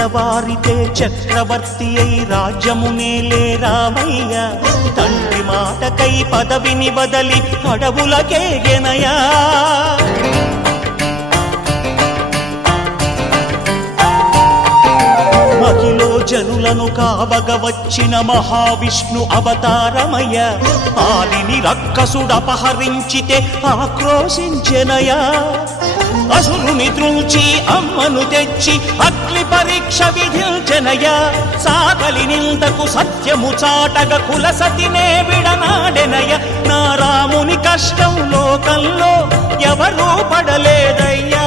తెల్లవారితే చక్రవర్తి అయి రాజ్యమునేలే రామయ్య తండ్రి మాటకై పదవిని బదలి అడవులకేగెనయా మహిలో జనులను కావగ వచ్చిన మహావిష్ణు అవతారమయ్య. ఆలిని రక్కసుడపహరించితే ఆక్రోశించెనయా అసురుని త్రుంచి అమ్మను తెచ్చి అగ్ని పరీక్ష విధించెనయా సాగలి నిందకు సత్యము చాటగ కులసతినే విడనాడెనయ నా రాముని కష్టం లోకంలో ఎవరూ పడలేదయ్యా.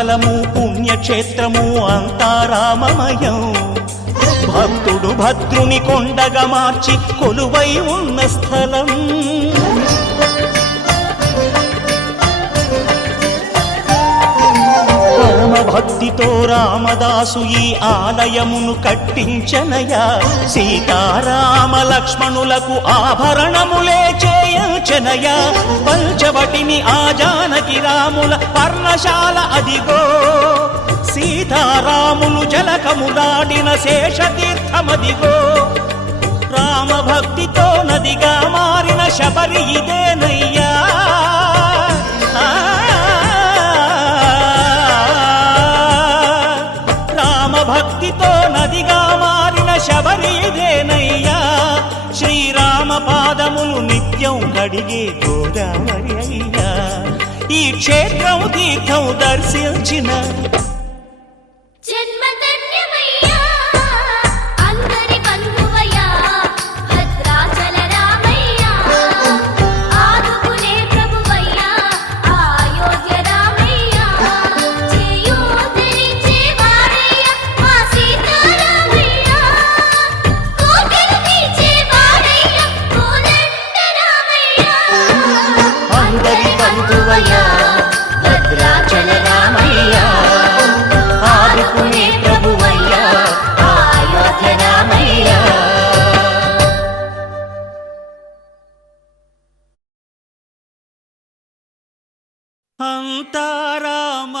భద్రాచలము పుణ్యక్షేత్రము అంతా రామమయం భక్తుడు భద్రుని కొండగా మార్చి కొలువై ఉన్న స్థలం. భక్తితో రామదాసు ఈ ఆలయమును కట్టించనయా. సీతారామ లక్ష్మణులకు ఆభరణములే చేయించనయా. పంచవటిని ఆ జానకి రాముల పర్ణశాల అదిగో. సీతారాములు జలకము దాడిన శేషతీర్థమదిగో. రామభక్తితో నదిగా మారిన శబరి ఇదేనయ్యా. భక్తితో నదిగా మారిన శబరి ఇదేనయ్యా. శ్రీరామ పాదములు నిత్యం కడిగే గోదావరి అయ్యా. ఈ క్షేత్రం తీర్థం దర్శించిన अन्ताराममयम्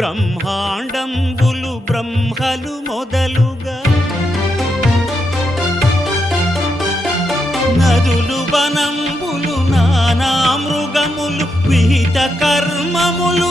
బ్రహ్మాండంబులు బ్రహ్మలు మొదలుగా. నదులు వనంబులు నానా మృగములు విహిత కర్మములు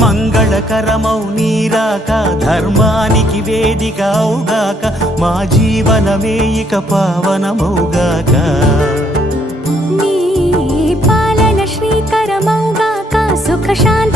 మంగళకరమౌ నీరాక ధర్మానికి వేదికవుగాక మా జీవనమే ఇక పావనమౌగాక. నీ పాలన శ్రీకరమౌగాక సుఖశాంతి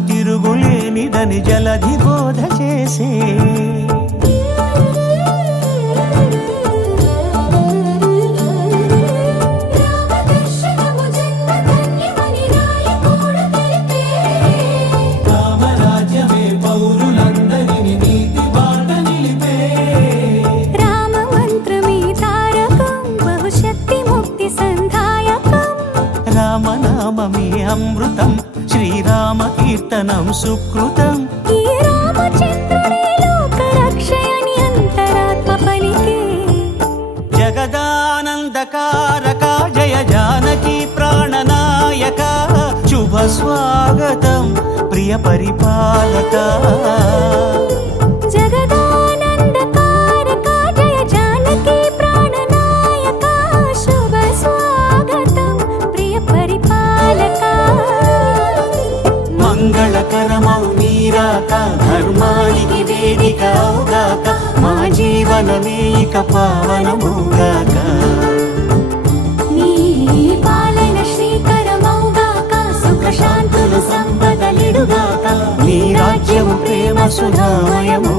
తిరుగులేనిదని జలధిగో సుకృతం. జగదానందకారక జయ జానకి ప్రాణనాయక శుభ స్వాగతం ప్రియ పరిపాలక. మంగళకరమౌ నీరాక ధర్మానికి వేదిక అవుగాక మా జీవనమే ఇక పావనముగాక నీ పాలన శ్రీకరమౌగాక సుఖ శాంతులు సంపదలిడుగాక నీ రాజ్యము ప్రేమ సుధామయము